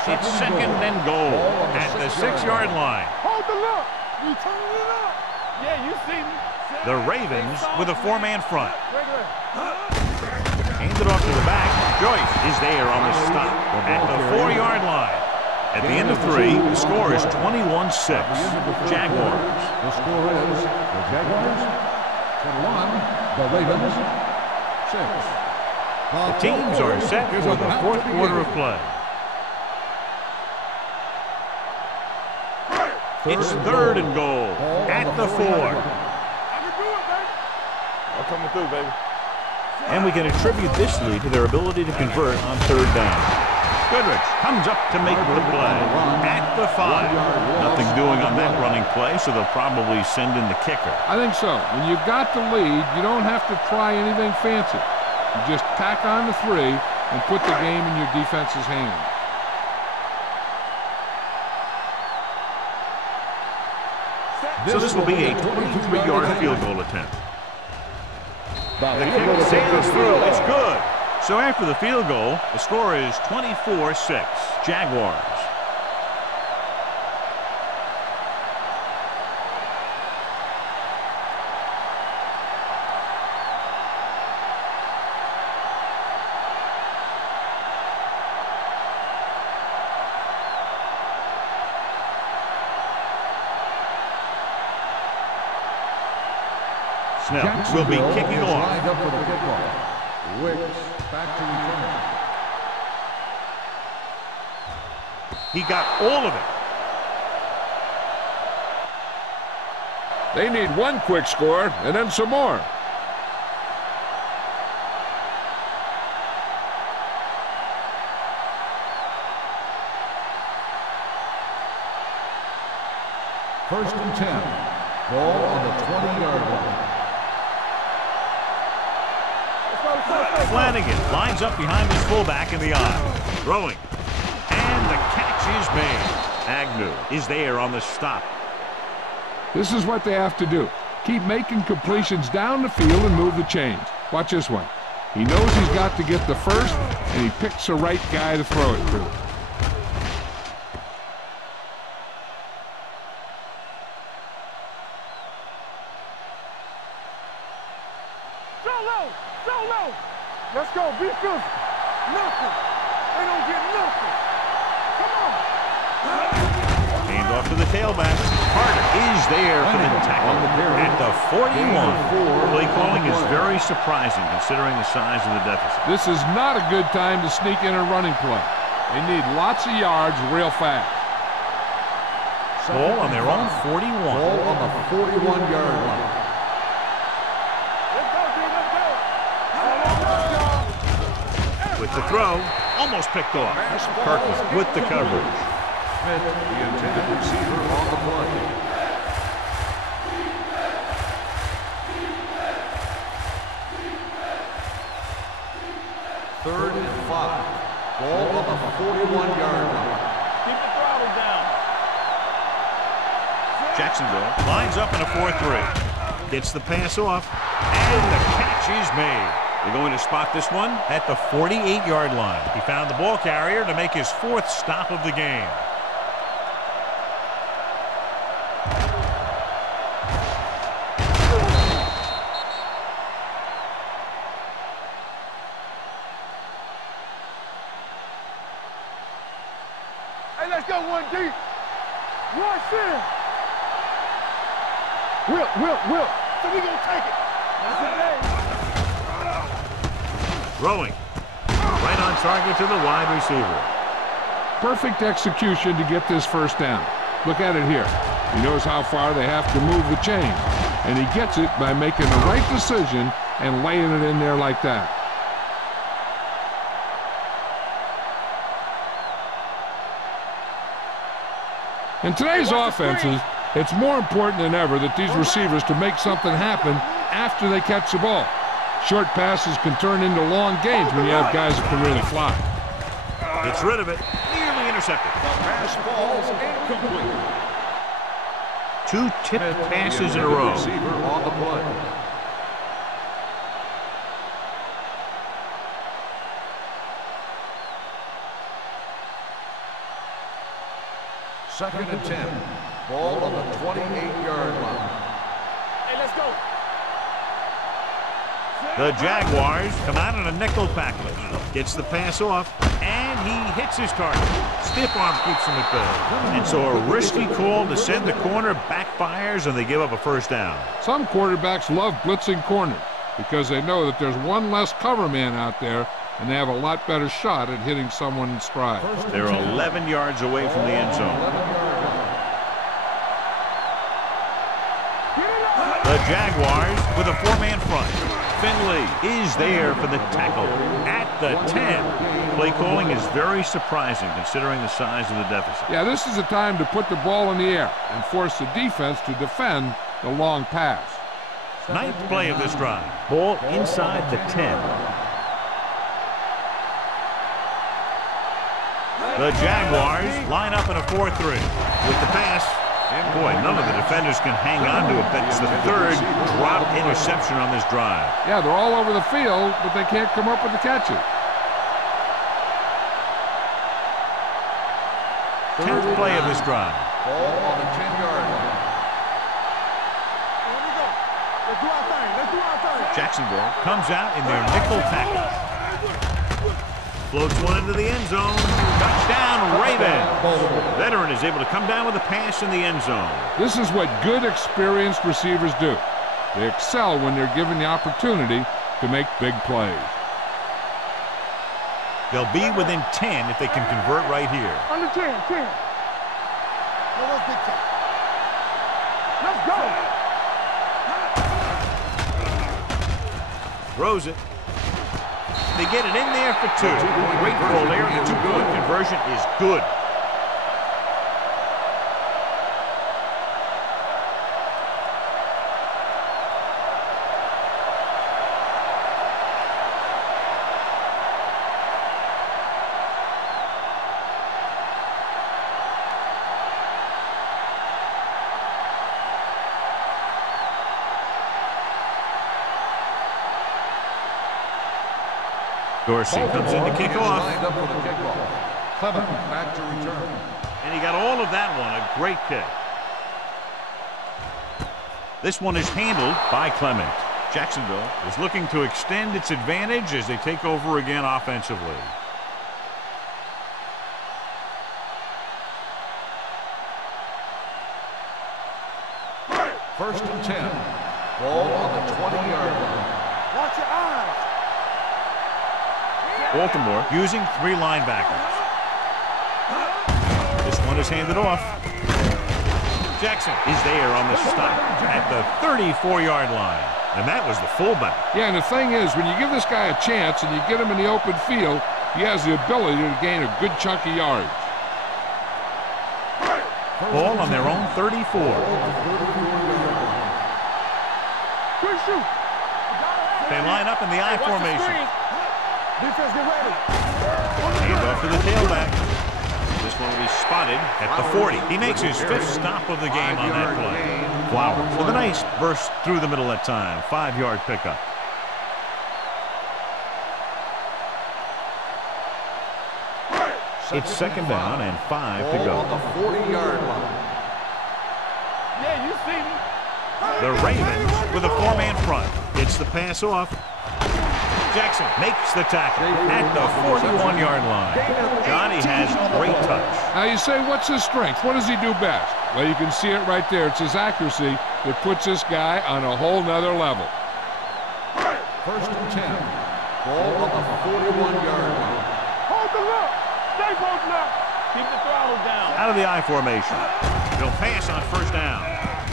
It's second and goal at the 6-yard line. Hold the look. You turn it up. Yeah, you see me. The Ravens with a 4-man front. Regular. Handed off to the back. Joyce is there on the stop at the 4-yard line. At the end of 3, the score is 21-6. Jaguars. The score is the Jaguars 21, the Ravens 6. The teams are set for the 4th quarter of play. It's 3rd and goal at the 4. I can do it, baby. I'm coming through, baby. And we can attribute this lead to their ability to convert on 3rd down. Goodrich comes up to make the play at the 5. Nothing doing on that running play, so they'll probably send in the kicker. I think so. When you've got the lead, you don't have to try anything fancy. You just tack on the 3 and put the game in your defense's hands. So this will be a 23-yard field goal attempt. The kick sails through. It's good. So after the field goal, the score is 24-6. Jaguars. Snell will be kicking off. Lined up for the kickoff. Wicks back to return. He got all of it. They need one quick score and then some more. First and 10. Ball on the 20-yard line. Flanagan lines up behind his fullback in the eye. Throwing. And the catch is made. Agnew is there on the stop. This is what they have to do. Keep making completions down the field and move the chains. Watch this one. He knows he's got to get the first, and he picks the right guy to throw it to. Let's go. Be physical. Nothing. They don't get nothing. Come on. Hand off to the tailback. Carter is there for the tackle at the 41. Play calling is very surprising considering the size of the deficit. This is not a good time to sneak in a running play. They need lots of yards real fast. Ball on their own 41. Ball on the 41-yard line. With the throw, almost picked off. Kirkland with the coverage. Smith, the intended receiver on the play. Third and 5. Ball on the 41-yard line. Keep the throttle down. Jacksonville lines up in a 4-3. Gets the pass off, and the catch is made. They're going to spot this one at the 48-yard line. He found the ball carrier to make his 4th stop of the game. Rush in. Will. So we gonna take it. That's it. Throwing. Right on target to the wide receiver. Perfect execution to get this first down. Look at it here. He knows how far they have to move the chain. And he gets it by making the right decision and laying it in there like that. In today's offenses, it's more important than ever that these receivers to make something happen after they catch the ball. Short passes can turn into long gains when you have guys that can really fly. Gets rid of it. Nearly intercepted. The pass falls incomplete. 2 tipped passes in a row. Receiver on the play. Second and 10. Ball on the 28-yard line. Hey, let's go. The Jaguars come out in a nickel package. Gets the pass off, and he hits his target. Stiff arm keeps him at bay. And so a risky call to send the corner backfires, and they give up a first down. Some quarterbacks love blitzing corners because they know that there's one less cover man out there, and they have a lot better shot at hitting someone in stride. They're 11 yards away from the end zone. The Jaguars with a 4-man front. Finley is there for the tackle at the 10. Play calling is very surprising considering the size of the deficit. Yeah, this is the time to put the ball in the air and force the defense to defend the long pass. 9th play of this drive. Ball inside the 10. The Jaguars line up in a 4-3 with the pass. And boy, none of the defenders can hang on to it. That's the 3rd drop interception on this drive. Yeah, they're all over the field, but they can't come up with the catches. 10th play of this drive. Ball on the 10-yard line. Here we go. Let's do our thing. Let's do our thing. Jacksonville comes out in their nickel package. Floats one into the end zone. Touchdown, Ravens. Veteran is able to come down with a pass in the end zone. This is what good, experienced receivers do. They excel when they're given the opportunity to make big plays. They'll be within 10 if they can convert right here. Under 10. No, that's big time. Let's go. Throws it. They get it in there for 2. Great call there. The 2-point conversion is good. Dorsey comes in to kick off. Lined up for the kickoff. Clement back to return. And he got all of that one. A great kick. This one is handled by Clement. Jacksonville is looking to extend its advantage as they take over again offensively. First and 10. Ball on the 20-yard line. Watch your eyes. Baltimore using 3 linebackers. This one is handed off. Jackson is there on the stop at the 34-yard line. And that was the fullback. Yeah, and the thing is, when you give this guy a chance and you get him in the open field, he has the ability to gain a good chunk of yards. Ball on their own 34. Quick shoot. They line up in the I formation. Defense, get ready. Hand off to the tailback. This one will be spotted at the 40. He makes his 5th stop of the game on that play. Flowers with a nice burst through the middle that time. 5-yard pickup. It's 2nd down and 5 to go. On the 40-yard line. Yeah, you see me. The Ravens with a 4-man front. It's the pass off. Jackson makes the tackle at the 41-yard line. Johnny has great touch. Now you say, what's his strength? What does he do best? Well, you can see it right there. It's his accuracy that puts this guy on a whole nother level. First and 10. Ball on the 41-yard line. Hold the look. Stay both now. Keep the throttle down. Out of the I formation. He'll pass on first down.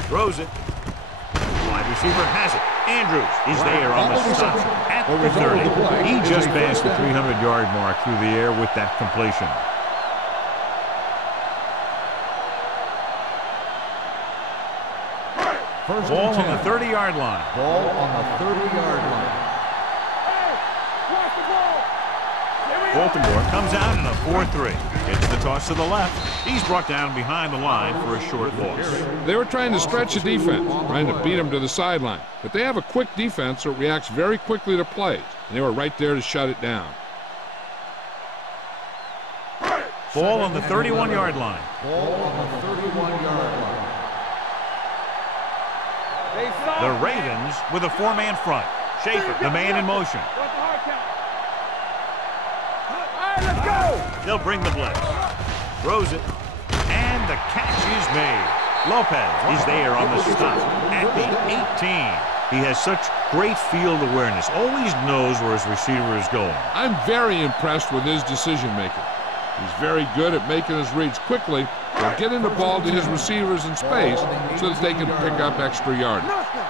Throws it. Wide receiver has it. Andrews is there on the stop at the 30. He just passed the 300-yard mark through the air with that completion. Ball on the 30-yard line. Ball on the 30-yard line. Hey, watch the ball. Baltimore comes out in a 4-3. Gets the toss to the left. He's brought down behind the line for a short loss. They were trying to stretch the defense, trying to beat him to the sideline. But they have a quick defense that reacts very quickly to plays. And they were right there to shut it down. Ball on the 31-yard line. Ball on the 31-yard line. The Ravens with a four-man front. Schaefer, the man in motion. Let's go! They'll bring the blitz. Throws it. And the catch is made. Lopez is there on the stop at the 18. He has such great field awareness. Always knows where his receiver is going. I'm very impressed with his decision-making. He's very good at making his reads quickly and getting the ball to his receivers in space so that they can pick up extra yardage. Nothing.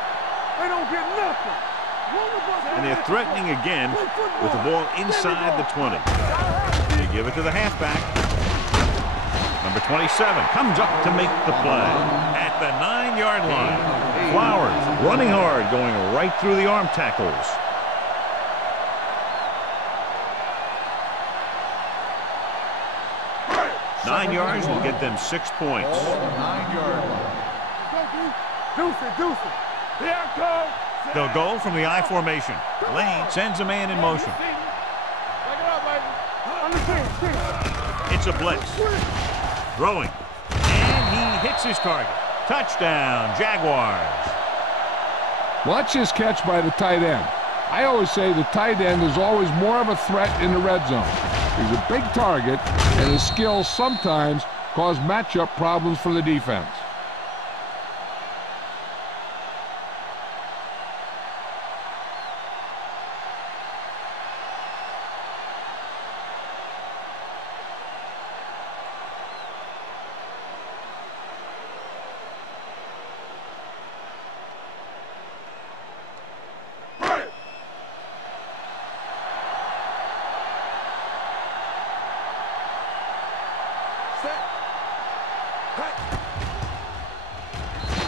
They don't get nothing. And they're threatening again with the ball inside the 20. They give it to the halfback. Number 27 comes up to make the play at the 9-yard line. Flowers running hard, going right through the arm tackles. Nine yards will get them 6 points. Ball on the 9-yard line. Deuce it, deuce it. Here it comes. They'll go from the I formation. Lane sends a man in motion. It's a blitz. Throwing. And he hits his target. Touchdown, Jaguars. Watch his catch by the tight end. I always say the tight end is always more of a threat in the red zone. He's a big target, and his skills sometimes cause matchup problems for the defense.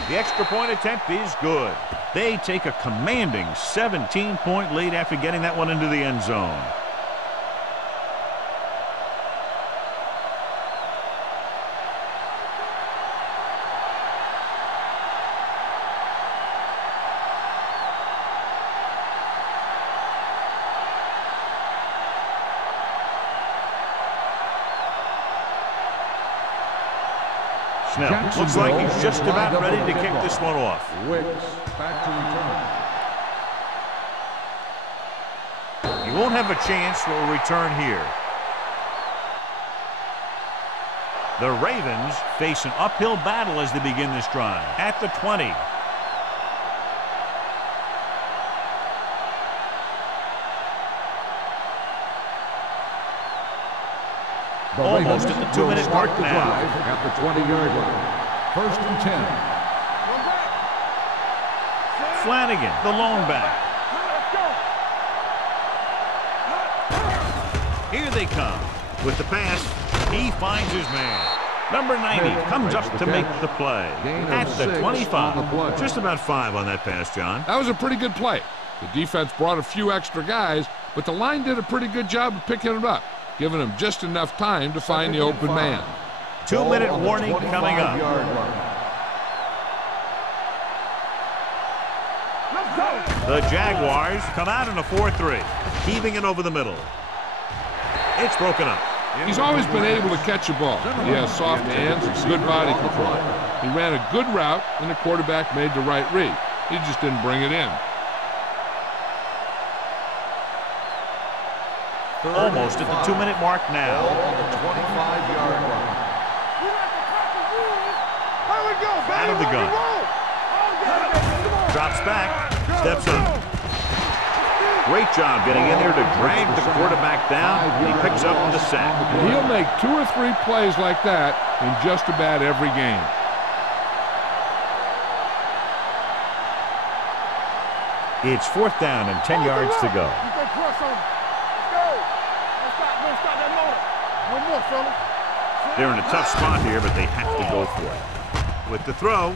The extra point attempt is good. They take a commanding 17-point lead after getting that one into the end zone. Snell looks like he's just about ready to kick this one off. Wicks back to return. He won't have a chance for a return here. The Ravens face an uphill battle as they begin this drive at the 20. Almost at the 2-minute mark now. At the 20-yard line. First and 10. Flanagan, the lone back. Here they come. With the pass, he finds his man. Number 90 comes up to make the play at the 25. Just about 5 on that pass, John. That was a pretty good play. The defense brought a few extra guys, but the line did a pretty good job of picking it up, giving him just enough time to find the open man. 2-minute warning coming up. The Jaguars come out in a 4-3, heaving it over the middle. It's broken up. He's always been able to catch a ball. He has soft hands and good body control. He ran a good route, and the quarterback made the right read. He just didn't bring it in. Almost at the 2-minute mark now. On the 25-yard line. Out of the gun. Drops back. Steps up. Great job getting in there to drag the quarterback down. He picks up the sack. And he'll make 2 or 3 plays like that in just about every game. It's 4th down and 10 yards to go. They're in a tough spot here, but they have to go for it. With the throw,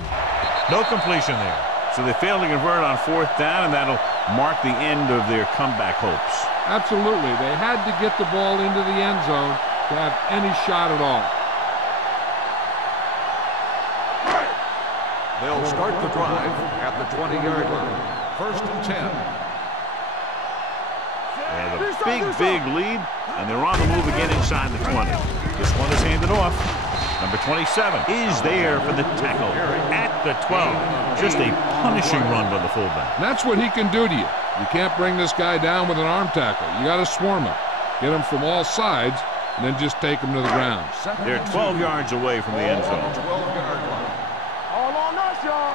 no completion there. So they fail to convert on 4th down, and that'll mark the end of their comeback hopes. Absolutely. They had to get the ball into the end zone to have any shot at all. They'll start the drive at the 20-yard line. 1st and 10. They have a big lead, and they're on the move again inside the 20. This one is handed off. Number 27 is there for the tackle at the 12. Just a punishing run by the fullback. And that's what he can do to you. You can't bring this guy down with an arm tackle. You got to swarm him. Get him from all sides, and then just take him to the ground. They're 12 yards away from the end zone. 12-yard line. All on us, y'all.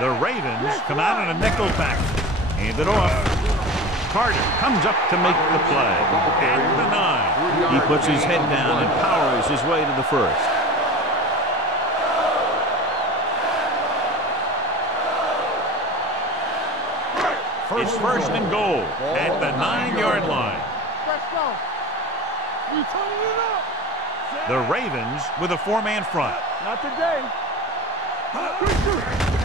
The Ravens come out in a nickel pack. Hand it off. Carter comes up to make the play. At the 9. He puts his head down and powers his way to the 1st. It's 1st and goal at the 9-yard line. Let's go. We turning it up. The Ravens with a 4-man front. Not today.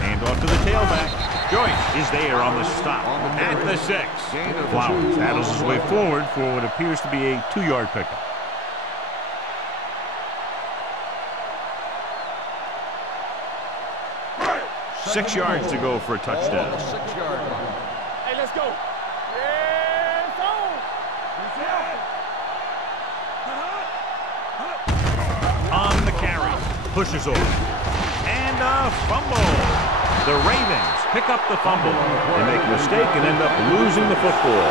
Hand off to the tailback. Joyce is there on the stop at the 6. Flowers paddles his way forward for what appears to be a 2-yard pickup. Six yards to go for a touchdown. 6-yard line. Hey, let's go. Yeah, it's on. On the carry. Pushes over. And a fumble. The Ravens pick up the fumble. They make a mistake and end up losing the football.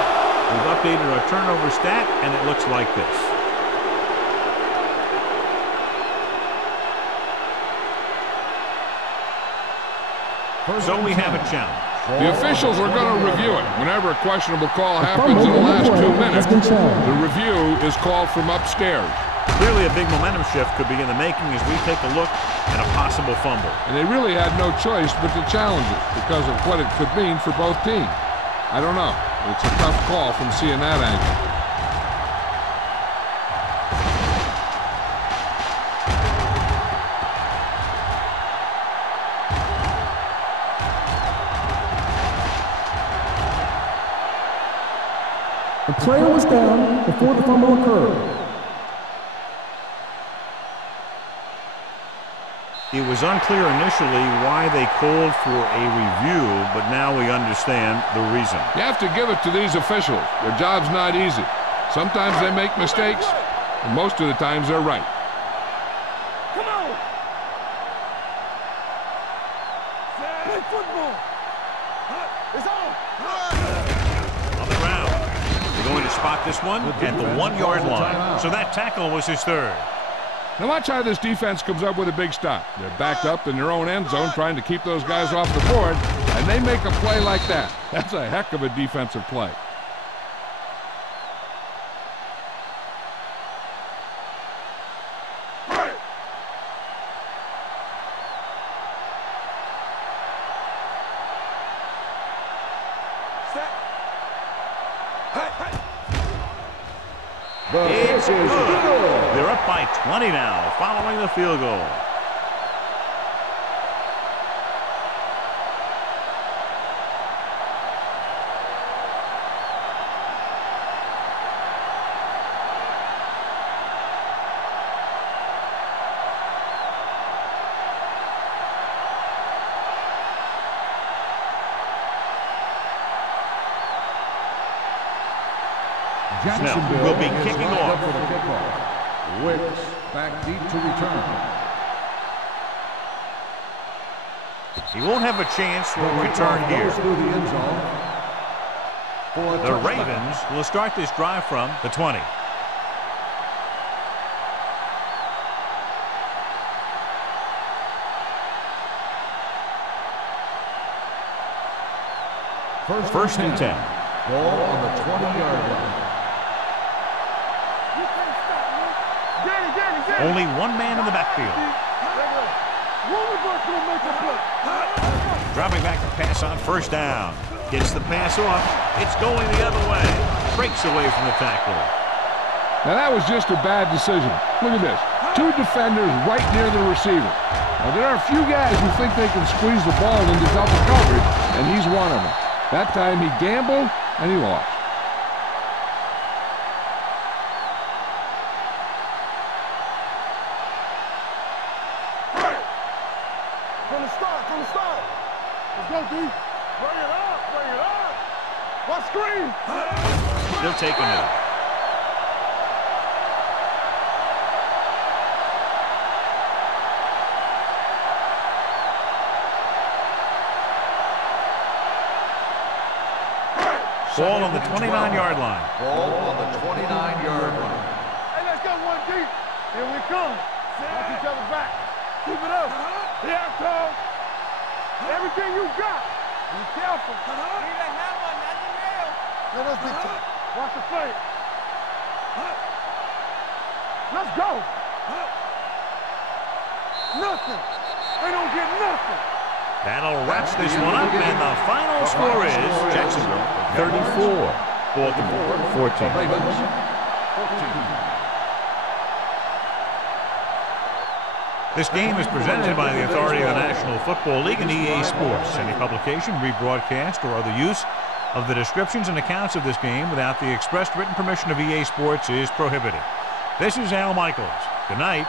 We've updated our turnover stat, and it looks like this. So we have a challenge. The officials are going to review it. Whenever a questionable call happens in the last 2 minutes, the review is called from upstairs. Clearly a big momentum shift could be in the making as we take a look at a possible fumble. And they really had no choice but to challenge it because of what it could mean for both teams. I don't know. It's a tough call from seeing that angle. The player was down before the fumble occurred. It was unclear initially why they called for a review, but now we understand the reason. You have to give it to these officials. Their job's not easy. Sometimes they make mistakes, and most of the times they're right. Come on. Play football. It's on. On the ground. They're going to spot this one at the 1-yard line. So that tackle was his 3rd. Now watch how this defense comes up with a big stop. They're backed up in their own end zone trying to keep those guys off the board, and they make a play like that. That's a heck of a defensive play. It's good. They're up by 20 now, following the field goal. Snell will be kicking off. For the kickoff. Wicks back deep to return. He won't have a chance for a return here. Through the end zone. The Ravens will start this drive from the 20. First and 10. Ball on the 20-yard line. Only one man in the backfield. Dropping back to pass on first down. Gets the pass off. It's going the other way. Breaks away from the tackler. Now that was just a bad decision. Look at this. Two defenders right near the receiver. Now there are a few guys who think they can squeeze the ball into double coverage, and he's one of them. That time he gambled, and he lost. From the start. Let's go, D. Bring it up. What screen? They'll take a knee. Ball on the 29-yard line. Ball on the 29-yard line. Hey, let's go one deep. Here we come. Watch each other back. Keep it up. Here, Tom. Everything you got. Be careful. Need a hammer, not the nail. Let us big time. Watch the play. Let's go. Nothing. They don't get nothing. That'll wrap this one up, and the final score is Jacksonville 34, Baltimore 14. Ravens 14. This game is presented by the authority of the National Football League and EA Sports. Any publication, rebroadcast, or other use of the descriptions and accounts of this game without the expressed written permission of EA Sports is prohibited. This is Al Michaels. Good night.